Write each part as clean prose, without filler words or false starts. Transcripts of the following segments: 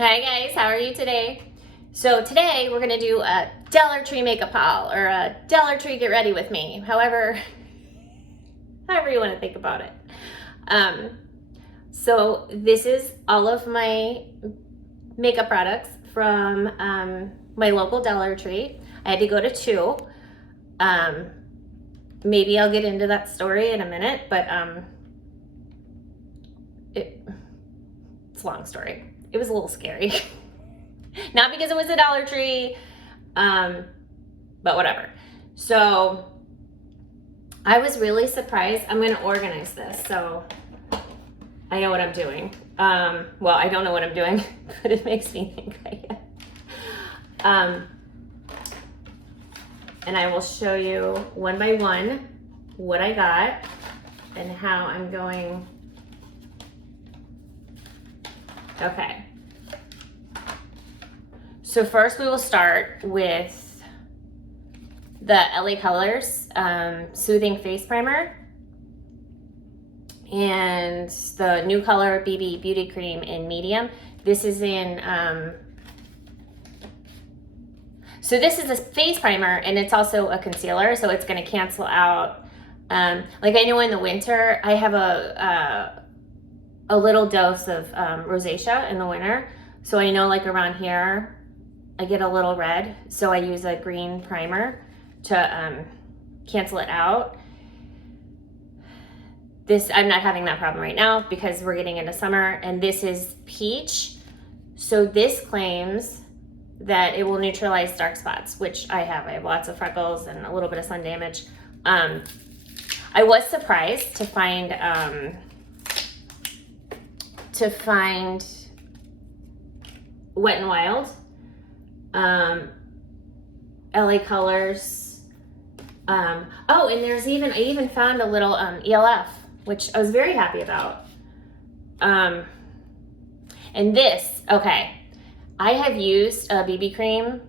Hi guys, how are you today? So today we're gonna do a Dollar Tree makeup haul or a Dollar Tree get ready with me. However you want to think about it. So this is all of my makeup products from my local Dollar Tree. I had to go to two. Maybe I'll get into that story in a minute, but it's a long story. It was a little scary. Not because it was a Dollar Tree, but whatever. So I was really surprised. I'm going to organize this so I know what I'm doing. Well, I don't know what I'm doing, but it makes me think I am. And I will show you one by one what I got and how I'm going. Okay. So first we will start with the LA Colors Soothing Face Primer and the New Color BB Beauty Cream in medium. This is in, so this is a face primer and it's also a concealer, so it's gonna cancel out, like I know in the winter, I have a little dose of rosacea in the winter. So I know like around here, I get a little red, so I use a green primer to cancel it out. This, I'm not having that problem right now because we're getting into summer, and this is peach. So this claims that it will neutralize dark spots, which I have. I have lots of freckles and a little bit of sun damage. I was surprised to find Wet n Wild. LA Colors. Oh, and there's I even found a little ELF, which I was very happy about. And this, okay, I have used a BB cream.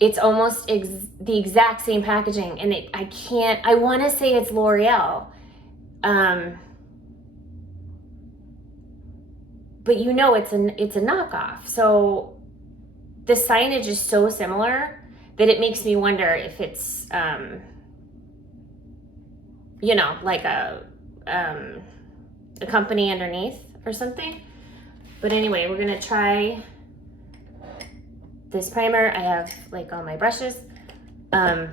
It's almost the exact same packaging, and I want to say it's L'Oreal. But you know it's a knockoff. So the signage is so similar that it makes me wonder if it's, you know, like a company underneath or something. But anyway, we're gonna try this primer. I have like all my brushes. I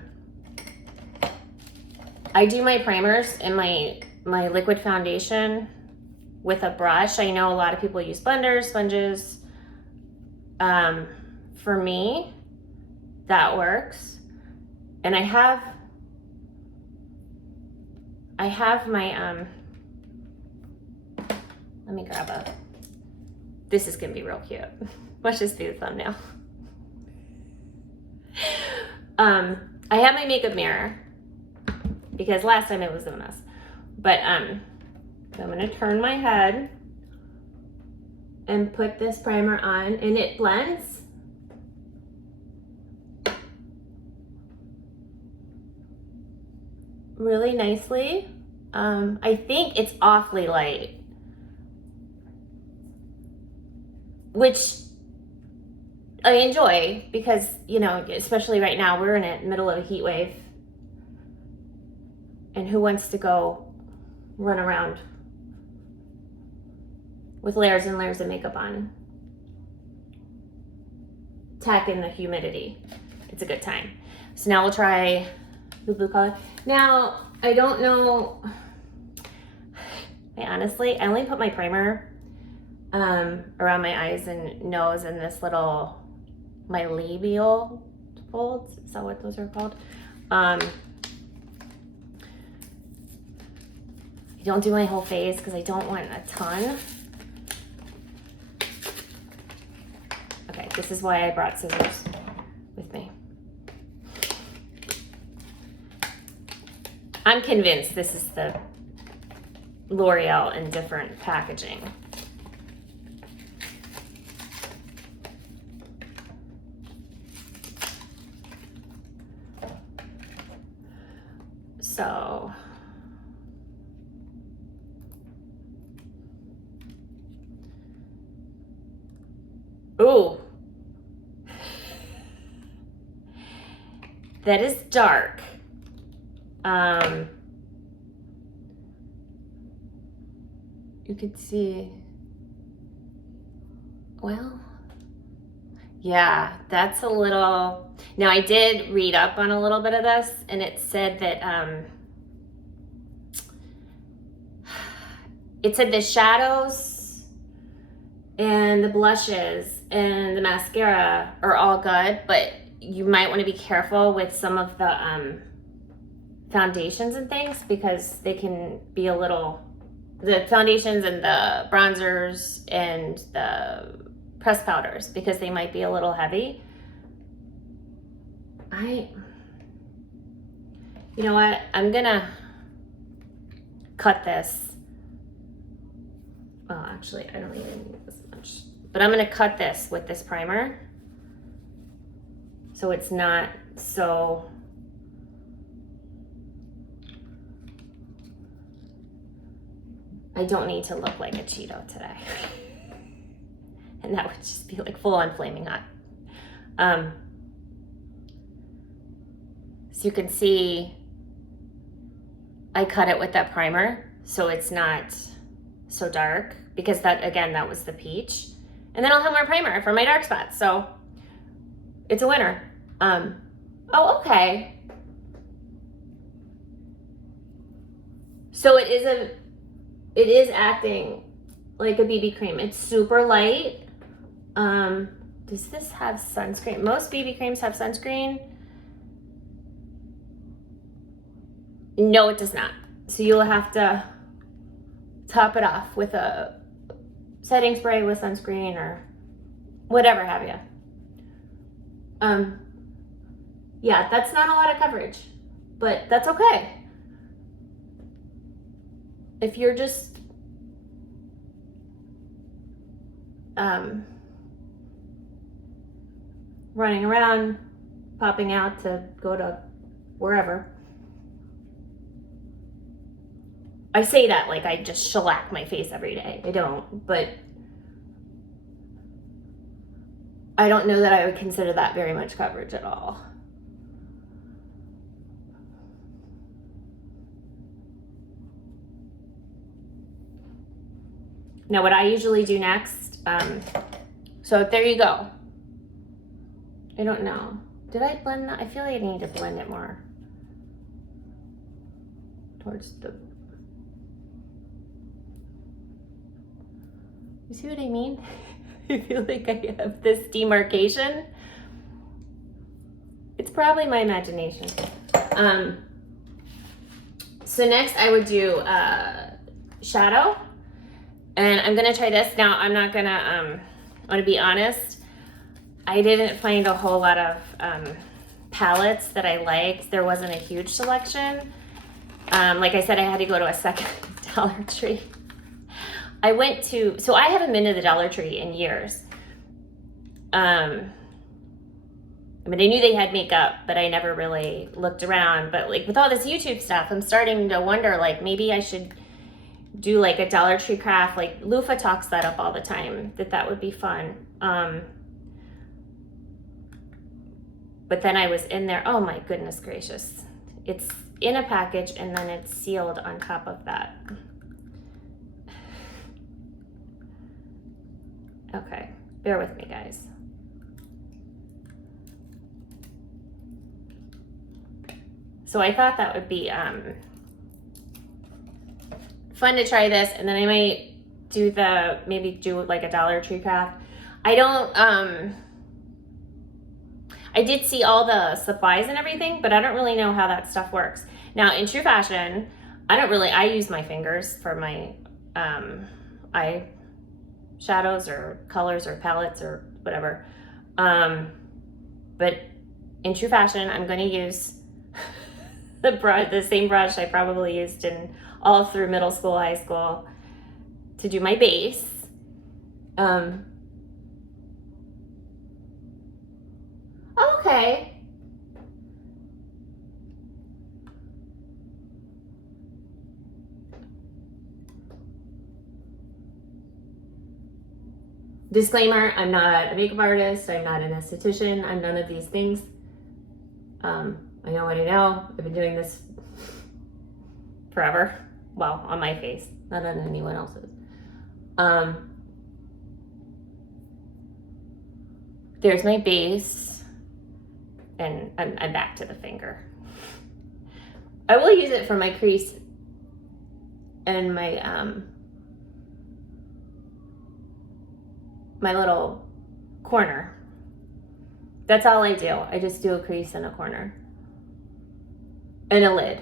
do my primers and my liquid foundation with a brush. I know a lot of people use blenders, sponges. For me, that works. And I have my, let me grab this is gonna be real cute. Let's just do the thumbnail. I have my makeup mirror because last time it was a mess. But I'm gonna turn my head and put this primer on, and it blends really nicely. I think it's awfully light, which I enjoy because, you know, especially right now, we're in the middle of a heat wave, and who wants to go run around with layers and layers of makeup on? Tack in the humidity. It's a good time. So now we'll try the blue color. Now, I don't know, I only put my primer around my eyes and nose and this little, my labial folds. Is that what those are called? I don't do my whole face because I don't want a ton. Okay, this is why I brought scissors with me. I'm convinced this is the L'Oreal in different packaging. So Ooh. That is dark. You could see, well, yeah, that's a little, now I did read up on a little bit of this, and it said that, it said the shadows and the blushes and the mascara are all good, but you might want to be careful with some of the foundations and things, because they can be a little, the foundations and the bronzers and the pressed powders, because they might be a little heavy. You know what? I'm gonna cut this. Well, actually, I don't even need this much, but I'm gonna cut this with this primer, so it's not so, I don't need to look like a Cheeto today. And that would just be like full on flaming hot. So you can see I cut it with that primer, so it's not so dark, because that, again, that was the peach. And then I'll have more primer for my dark spots, so it's a winner. Oh, okay. So it is acting like a BB cream. It's super light. Does this have sunscreen? Most BB creams have sunscreen. No, it does not. So you'll have to top it off with a setting spray with sunscreen or whatever have you. Yeah, that's not a lot of coverage, but that's okay. If you're just running around, popping out to go to wherever. I say that like I just shellac my face every day. I don't, but I don't know that I would consider that very much coverage at all. Now, what I usually do next, so there you go. I don't know. Did I blend that? I feel like I need to blend it more towards the, you see what I mean? I feel like I have this demarcation. It's probably my imagination. So next I would do shadow, and I'm gonna try this. Now I'm not gonna, I'm gonna be honest, I didn't find a whole lot of palettes that I liked. There wasn't a huge selection. Like I said, I had to go to a second Dollar Tree. I went to, so I haven't been to the Dollar Tree in years. I mean, I knew they had makeup, but I never really looked around. But like with all this YouTube stuff, I'm starting to wonder, like maybe I should do like a Dollar Tree craft. Like Lufa talks that up all the time, that would be fun. But then I was in there, oh my goodness gracious. It's in a package and then it's sealed on top of that. Okay, bear with me, guys. So I thought that would be fun to try this, and then I might do maybe do like a Dollar Tree craft. I don't, I did see all the supplies and everything, but I don't really know how that stuff works. Now in true fashion, I use my fingers for my eye shadows or colors or palettes or whatever. But in true fashion, I'm going to use the same brush I probably used in all through middle school, high school to do my base. Okay. Disclaimer, I'm not a makeup artist. I'm not an esthetician. I'm none of these things. I know what I know. I've been doing this forever. Well, on my face, not on anyone else's. There's my base, and I'm back to the finger. I will use it for my crease and my my little corner. That's all I do. I just do a crease and a corner. And a lid.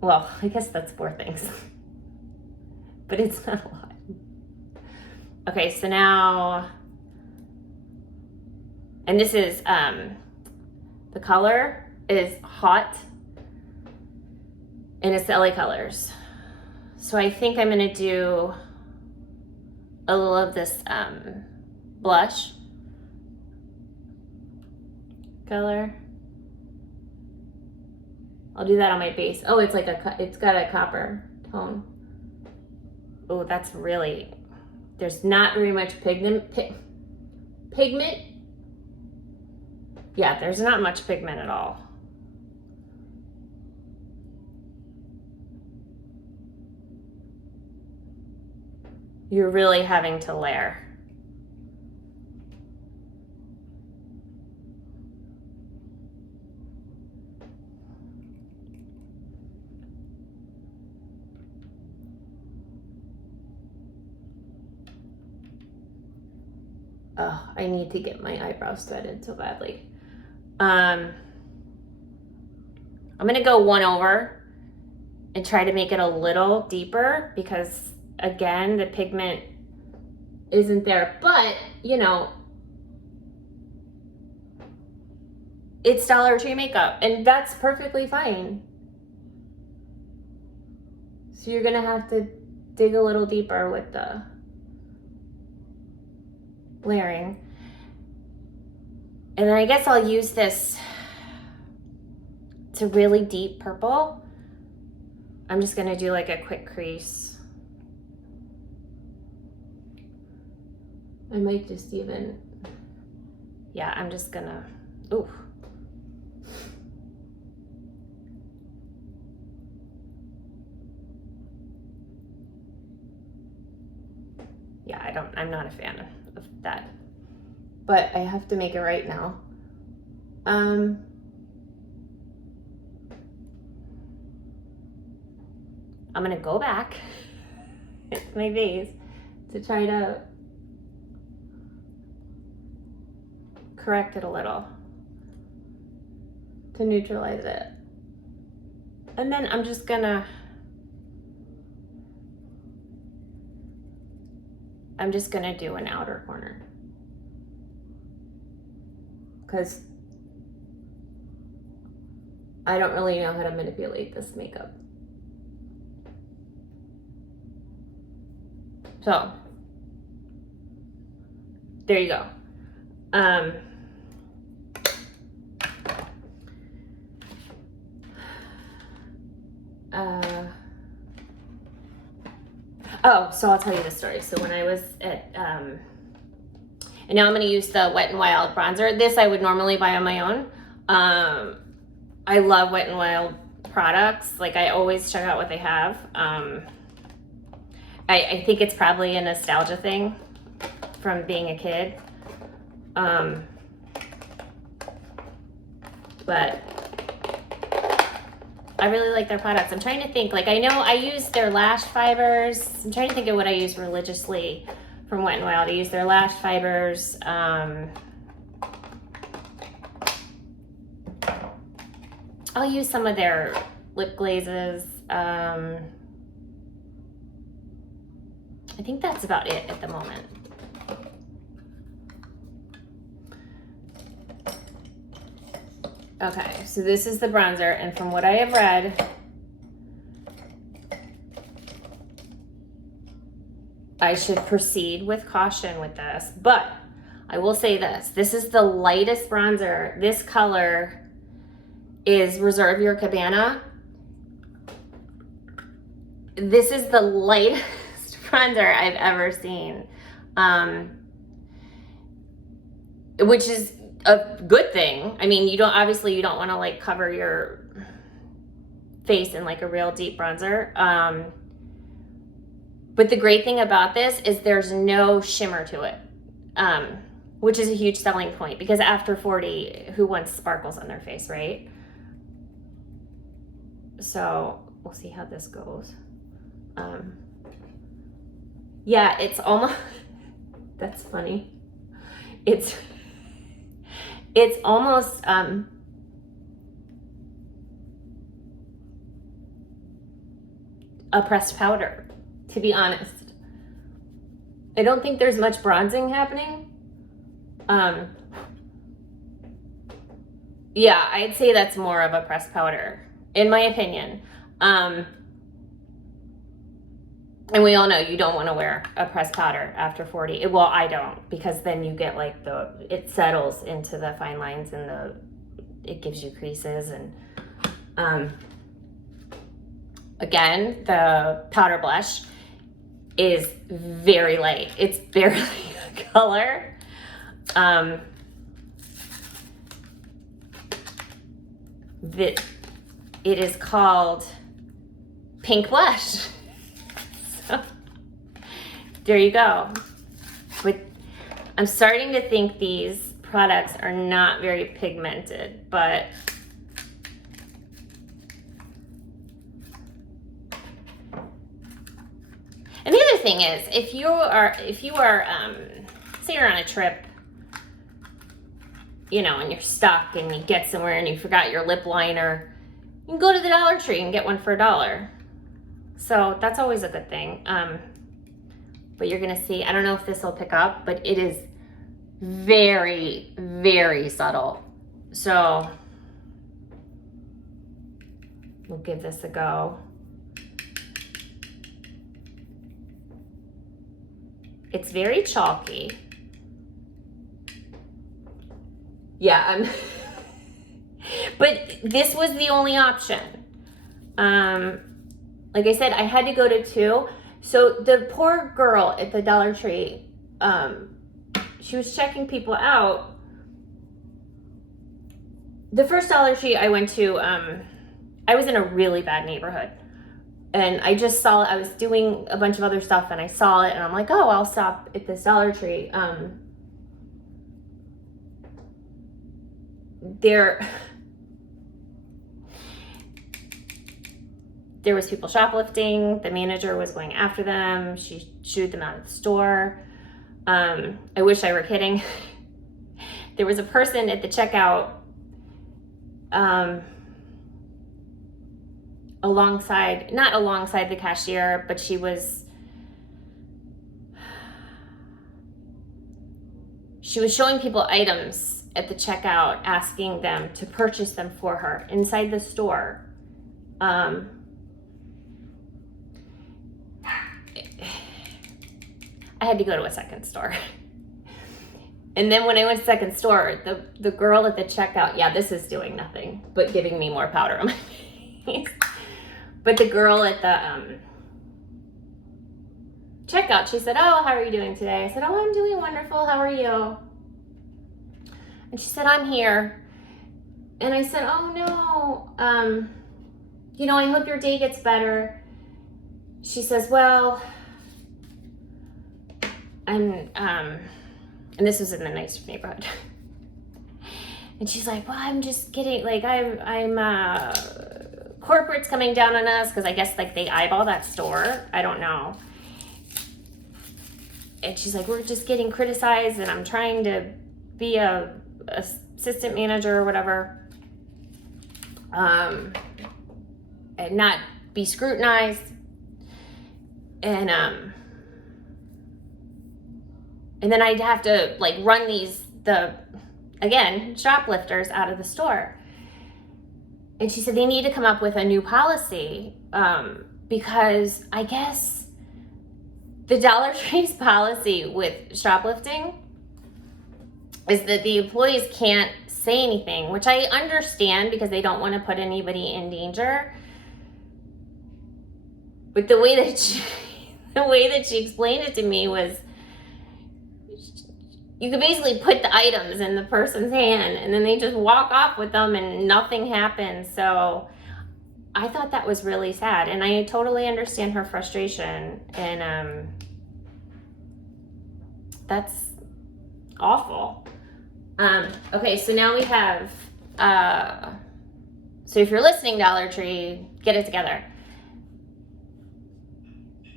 Well, I guess that's 4 things. But it's not a lot. Okay, so now, and this is, the color is Hot. And it's the LA Colors. So I think I'm gonna do a little of this blush color. I'll do that on my base. Oh, it's like it's got a copper tone. Oh, that's really, there's not very much pigment. Yeah, there's not much pigment at all. You're really having to layer. Oh, I need to get my eyebrows threaded so badly. I'm gonna go 1 over and try to make it a little deeper because again, the pigment isn't there, but you know, it's Dollar Tree makeup and that's perfectly fine. So you're gonna have to dig a little deeper with the layering. And then I guess I'll use this, it's a really deep purple. I'm just gonna do like a quick crease. I might just even, yeah, I'm just gonna, ooh. Yeah, I'm not a fan of that, but I have to make it right now. I'm gonna go back with my base to try to correct it a little, to neutralize it. And then I'm just gonna do an outer corner because I don't really know how to manipulate this makeup. So there you go. Oh, so I'll tell you the story. So when I was at, and now I'm going to use the Wet n Wild bronzer. This I would normally buy on my own. I love Wet n Wild products. Like I always check out what they have. I think it's probably a nostalgia thing from being a kid. But I really like their products. I'm trying to think, like I know I use their lash fibers. I'm trying to think of what I use religiously from Wet n Wild. I use their lash fibers. I'll use some of their lip glazes. I think that's about it at the moment. Okay, so this is the bronzer, and from what I have read, I should proceed with caution with this, but I will say this is the lightest bronzer. This color is Reserve Your Cabana. This is the lightest bronzer I've ever seen. which is a good thing. I mean, you don't want to like cover your face in like a real deep bronzer. But the great thing about this is there's no shimmer to it, which is a huge selling point, because after 40, who wants sparkles on their face, right? So we'll see how this goes. Yeah, it's almost, that's funny. It's almost, a pressed powder, to be honest. I don't think there's much bronzing happening. Yeah, I'd say that's more of a pressed powder, in my opinion. And we all know you don't want to wear a pressed powder after 40. Well, I don't, because then you get like it settles into the fine lines and it gives you creases. And again, the powder blush is very light. It's barely a color. It is called Pink Blush. So there you go. But I'm starting to think these products are not very pigmented, but and the other thing is, if you are say you're on a trip, you know, and you're stuck and you get somewhere and you forgot your lip liner, you can go to the Dollar Tree and get one for $1. So that's always a good thing. But you're gonna see, I don't know if this will pick up, but it is very, very subtle. So we'll give this a go. It's very chalky. Yeah, but this was the only option. Like I said, I had to go to 2. So the poor girl at the Dollar Tree, she was checking people out. The first Dollar Tree I went to, I was in a really bad neighborhood. And I just saw it. I was doing a bunch of other stuff and I saw it and I'm like, oh, I'll stop at this Dollar Tree. There was people shoplifting. The manager was going after them. She shooed them out of the store. I wish I were kidding. There was a person at the checkout not alongside the cashier, but she was showing people items at the checkout, asking them to purchase them for her inside the store. I had to go to a second store. And then when I went to the second store, the girl at the checkout, yeah, this is doing nothing but giving me more powder on my face. But the girl at the checkout, she said, oh, how are you doing today? I said, oh, I'm doing wonderful. How are you? And she said, I'm here. And I said, oh, no. You know, I hope your day gets better. She says, well, and this was in the nice neighborhood. And she's like, well, I'm just kidding. Like, I'm corporate's coming down on us, because I guess like they eyeball that store. I don't know. And she's like, we're just getting criticized and I'm trying to be a assistant manager or whatever. And not be scrutinized. And then I'd have to like run again, shoplifters out of the store. And she said they need to come up with a new policy, because I guess the Dollar Tree's policy with shoplifting is that the employees can't say anything, which I understand because they don't want to put anybody in danger. But the way that she explained it to me was, you could basically put the items in the person's hand and then they just walk off with them and nothing happens. So I thought that was really sad, and I totally understand her frustration, and that's awful. Okay, so now we have, so if you're listening, Dollar Tree, get it together.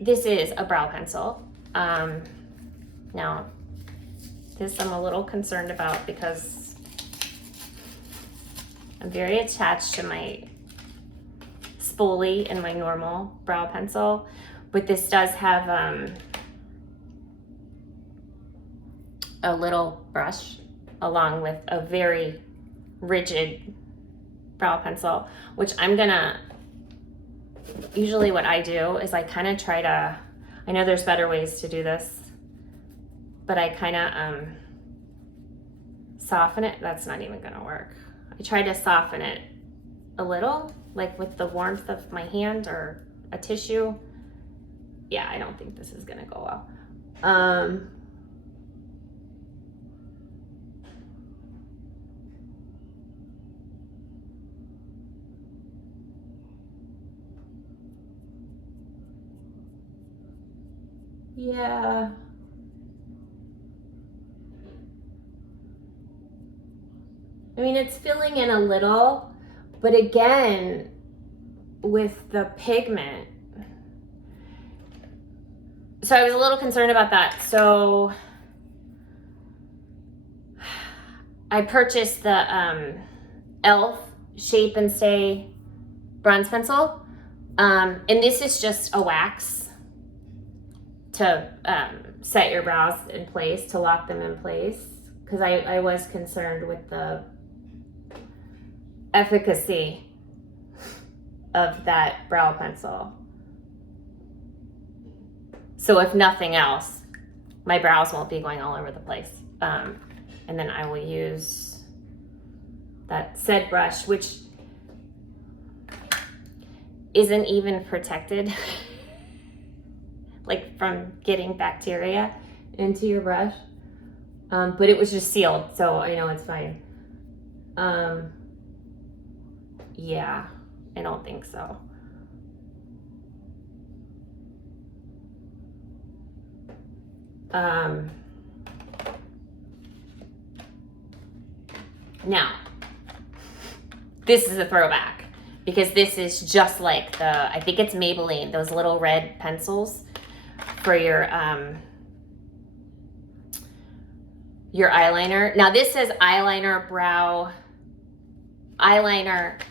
This is a brow pencil. Now, this I'm a little concerned about because I'm very attached to my spoolie and my normal brow pencil, but this does have a little brush along with a very rigid brow pencil, which I'm gonna, usually what I do is I kind of try to, I know there's better ways to do this, but I kind of soften it. That's not even gonna work. I try to soften it a little, like with the warmth of my hand or a tissue. Yeah, I don't think this is gonna go well. Yeah. I mean, it's filling in a little, but again, with the pigment. So I was a little concerned about that. So I purchased the e.l.f. Shape and Stay bronze pencil. And this is just a wax to set your brows in place, to lock them in place. Because I was concerned with the efficacy of that brow pencil. So if nothing else, my brows won't be going all over the place. And then I will use that said brush, which isn't even protected like from getting bacteria into your brush. But it was just sealed, so I know it's fine. Yeah, I don't think so. Now, this is a throwback because this is just like the, I think it's Maybelline, those little red pencils for your eyeliner. Now this says eyeliner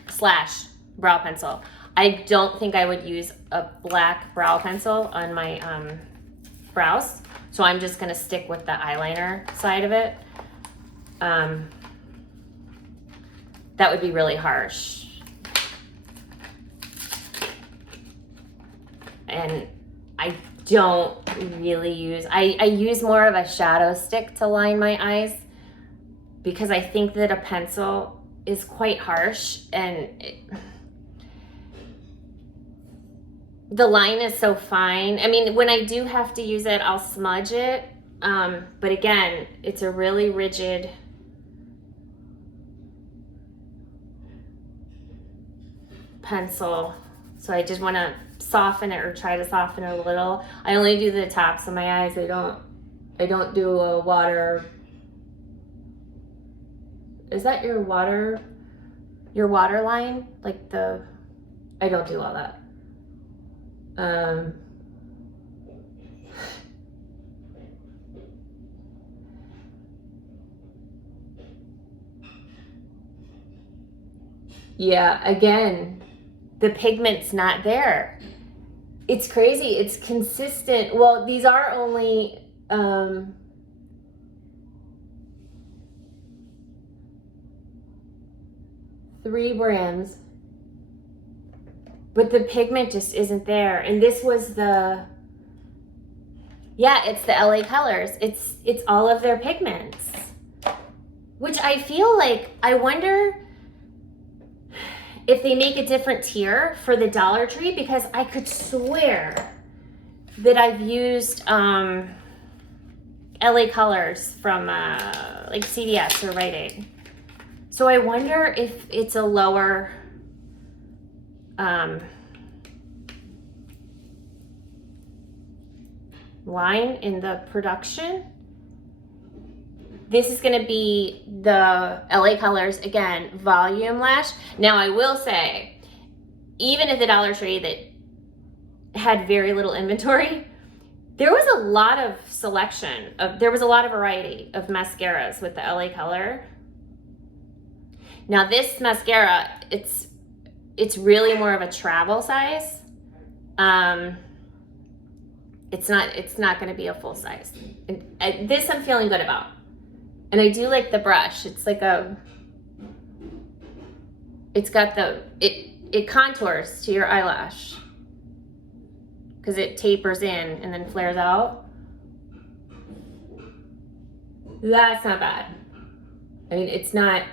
slash brow pencil. I don't think I would use a black brow pencil on my brows. So I'm just gonna stick with the eyeliner side of it. That would be really harsh. And I don't really use, I use more of a shadow stick to line my eyes because I think that a pencil is quite harsh and the line is so fine. I mean, when I do have to use it, I'll smudge it. But again, it's a really rigid pencil. So I just want to soften it or try to soften it a little. I only do the tops of my eyes. I don't do a water. Is that your water line? Like the, I don't do all that. Yeah, again, the pigment's not there. It's crazy. It's consistent. Well, these are only 3 brands, but the pigment just isn't there. And this was the, yeah, it's the LA Colors. It's all of their pigments, which I feel like, I wonder if they make a different tier for the Dollar Tree, because I could swear that I've used, I LA Colors from like CVS or Rite Aid. So I wonder if it's a lower line in the production. This is going to be the LA Colors, again, volume lash. Now I will say, even at the Dollar Tree that had very little inventory, there was a lot of selection, there was a lot of variety of mascaras with the LA Color. Now this mascara, it's really more of a travel size. It's not going to be a full size. This I'm feeling good about. And I do like the brush. It's like it's got it contours to your eyelash because it tapers in and then flares out. That's not bad. I mean, it's not,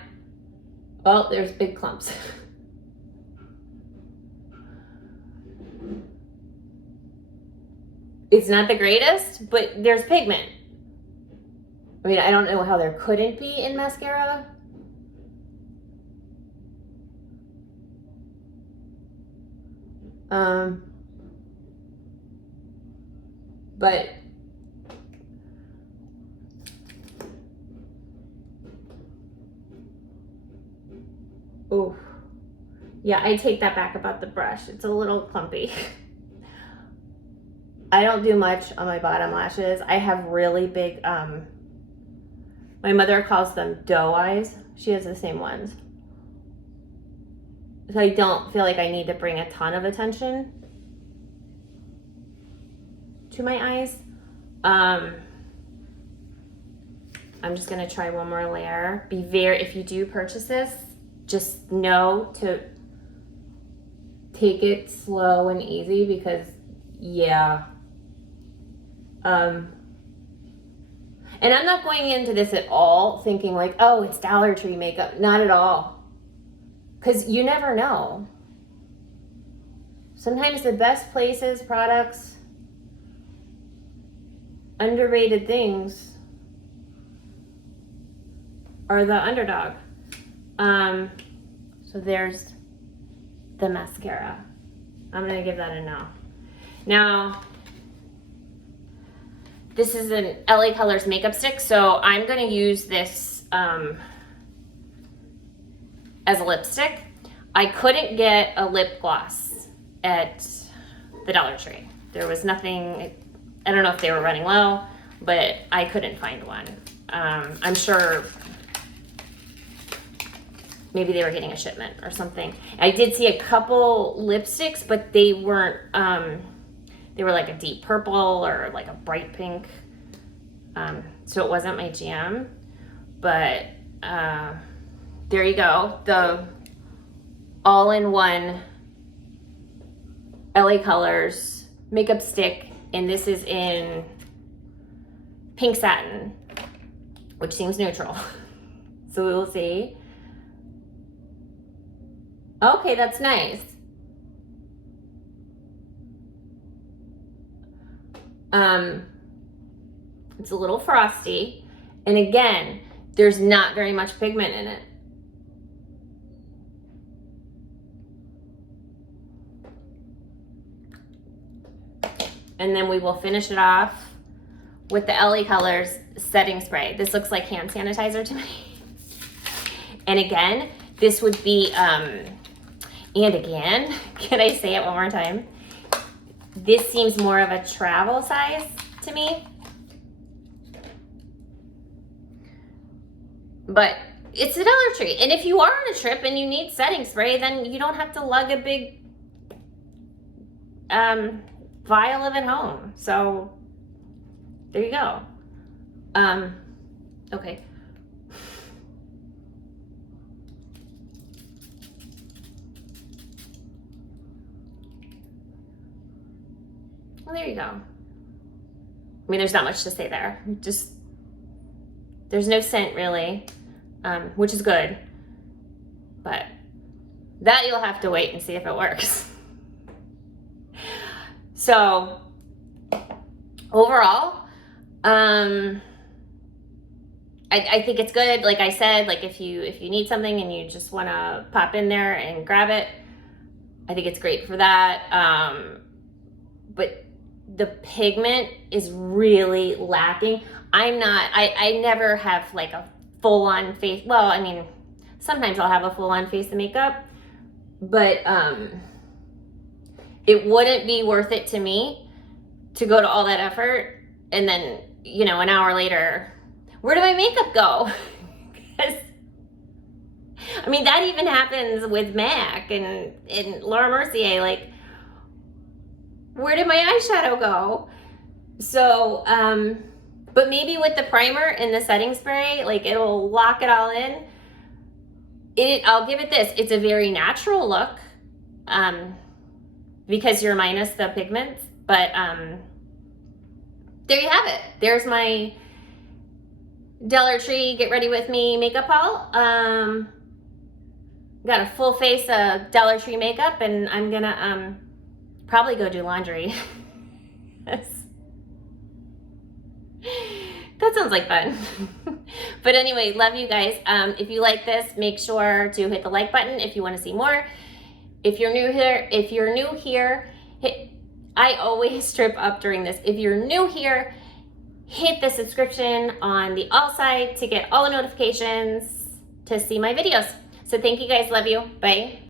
oh, there's big clumps. It's not the greatest, but there's pigment. I mean, I don't know how there couldn't be in mascara. But oh, yeah, I take that back about the brush. It's a little clumpy. I don't do much on my bottom lashes. I have really big, my mother calls them doe eyes. She has the same ones. So I don't feel like I need to bring a ton of attention to my eyes. I'm just gonna try one more layer. If you do purchase this, just know to take it slow and easy because, yeah. And I'm not going into this at all thinking like, oh, it's Dollar Tree makeup. Not at all. Because you never know. Sometimes the best places, products, underrated things are the underdog. So there's the mascara. I'm going to give that a no. Now, this is an LA Colors makeup stick, so I'm going to use this as a lipstick. I couldn't get a lip gloss at the Dollar Tree. There was nothing, I don't know if they were running low, but I couldn't find one. I'm sure maybe they were getting a shipment or something. I did see a couple lipsticks, but they weren't, they were like a deep purple or like a bright pink. So it wasn't my jam, but there you go. The all-in-one LA Colors makeup stick, and this is in pink satin, which seems neutral. So we will see. Okay, that's nice. It's a little frosty. And again, there's not very much pigment in it. And then we will finish it off with the LA Colors setting spray. This looks like hand sanitizer to me. And again, this would be, and again, can I say it one more time? This seems more of a travel size to me. But it's a Dollar Tree. And if you are on a trip and you need setting spray, then you don't have to lug a big vial of it home. So there you go. Okay. Well, there you go. I mean, there's not much to say there. Just, there's no scent really, which is good. But that you'll have to wait and see if it works. So overall, I think it's good. Like I said, like if you need something and you just want to pop in there and grab it, I think it's great for that. But the pigment is really lacking. I never have like a full-on face. Well, I mean, sometimes I'll have a full-on face of makeup, but it wouldn't be worth it to me to go to all that effort and then, you know, an hour later, where did my makeup go? Because, I mean, that even happens with MAC and Laura Mercier. Like, where did my eyeshadow go? So, but maybe with the primer and the setting spray, like it'll lock it all in. I'll give it this. It's a very natural look, because you're minus the pigments. But there you have it. There's my Dollar Tree Get Ready With Me makeup haul. Got a full face of Dollar Tree makeup, and I'm gonna probably go do laundry. That sounds like fun. But anyway, love you guys. If you like this, make sure to hit the like button if you want to see more. If you're new here, I always trip up during this. If you're new here, hit the subscription on the all side to get all the notifications to see my videos. So thank you guys. Love you. Bye.